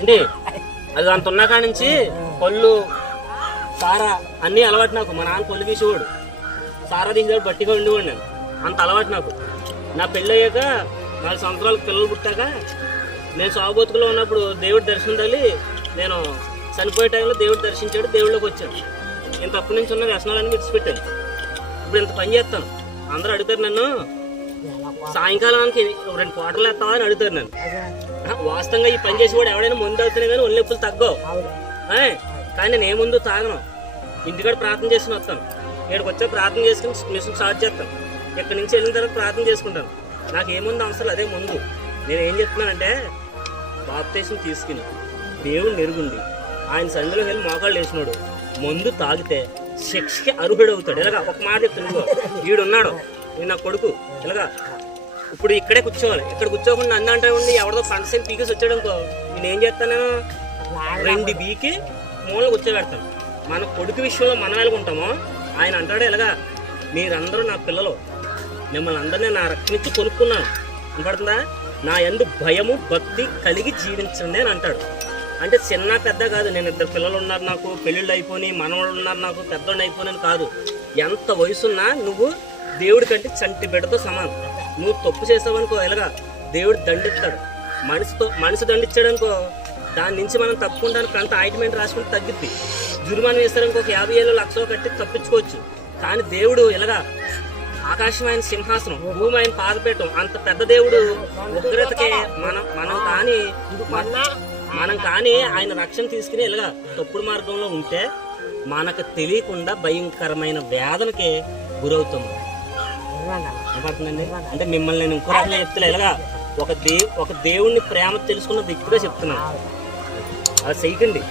ఏంటి? అది అంత ఉన్నా కాడి నుంచి పళ్ళు సారా అన్నీ అలవాటు నాకు. మా నాన్న పళ్ళు తీసేవాడు. సారా తీసేవాడు బట్టిగా ఉండేవాడు నేను. అంత అలవాటు నాకు. నా పెళ్ళి అయ్యాక నాలుగు సంవత్సరాలు పిల్లలు పుట్టాక నేను సాగుబతుకులో ఉన్నప్పుడు దేవుడి దర్శనం తల్లి నేను చనిపోయే టైంలో దేవుడు దర్శించాడు దేవుళ్ళకి వచ్చాను. ఇంత అప్పటి నుంచి ఉన్న వ్యసనాలన్నీ విడిచిపెట్టాను. ఇప్పుడు ఇంత పని చేస్తాను. అందరూ అడుగుతారు నన్ను సాయంకాలానికి రెండు కోటలు వేస్తావా? అని అడుగుతారు నన్ను. వాస్తవంగా ఈ పని చేసి కూడా ఎవడైనా ముందు అవుతున్నాయి కానీ ఒళ్ళు నొప్పులు తగ్గవు. కానీ నేను ఏ ముందు తాగను. ఇంటికాడ ప్రార్థన చేసుకుని వస్తాను. ఇక్కడికి వచ్చా ప్రార్థన చేసుకుని మిషన్ స్టార్ట్ చేస్తాను. ఇక్కడి నుంచి వెళ్ళిన తర్వాత ప్రార్థన చేసుకుంటాను. నాకు ఏ ముందు అవసరం అదే ముందు. నేను ఏం చెప్తున్నానంటే బాప్తేశం తీసుకుని దేవుడు నెరుగుండి ఆయన సందులో వెళ్ళి మోకాళ్ళు వేసినాడు మందు తాగితే శిక్షకి అర్హుడు అవుతాడు ఇలాగా ఒక మాట చెప్తున్నాడు వీడున్నాడు నేను నా కొడుకు. ఇలాగా ఇప్పుడు ఇక్కడే కూర్చోవాలి. ఇక్కడ కూర్చోకుండా అన్న అంటే ఉండి ఎవరిదో పంటసేపు పీకేసి వచ్చాడు అనుకో నేను ఏం చేస్తాను? రెండు బీకి మూలలో కూర్చోబెడతాను మన కొడుకు విషయంలో మనం ఎలాగుంటామో ఆయన అంటాడు ఇలాగా మీరందరూ నా పిల్లలు. మిమ్మల్ని అందరినీ నా రక్షణించి కొనుక్కున్నాను. వినపడుతుందా? నా ఎందు భయము భక్తి కలిగి జీవించండి అని అంటాడు. అంటే చిన్న పెద్ద కాదు నేను ఇద్దరు పిల్లలు ఉన్నారు నాకు పెళ్ళిళ్ళు అయిపోయి మనవాళ్ళు ఉన్నారు నాకు పెద్దోళ్ళు అయిపోయినని కాదు. ఎంత వయసున్నా నువ్వు దేవుడి కంటే చంటి బిడ్డతో సమానం. నువ్వు తప్పు చేసావనుకో ఎలాగా? దేవుడు దండిస్తాడు. మనిషితో మనిషి దండిచ్చాడనుకో దాని నుంచి మనం తప్పుకుంటానికి అంత ఆయింట్మెంట్ రాసుకుంటే తగ్గిద్ది. జుర్మానం వేస్తారనుకో ఒక యాభై ఏళ్ళు లక్షలు కట్టి తప్పించుకోవచ్చు. కానీ దేవుడు ఎలాగా? ఆకాశం ఆయన సింహాసనం భూమి ఆయన పాదపీఠం అంత పెద్ద దేవుడు ఉగ్రతకే మనం మనం కానీ మనం కానీ ఆయన రక్షణ తీసుకుని ఇలాగా తప్పుడు మార్గంలో ఉంటే మనకు తెలియకుండా భయంకరమైన వేదనకి గురవుతుంది అంటే మిమ్మల్ని నేను ఇంకో రకంగా చెప్తలే ఇలాగా ఒక దే ఒక దేవుణ్ణి ప్రేమ తెలుసుకున్న వ్యక్తిగా చెప్తున్నాను అలా చేయకండి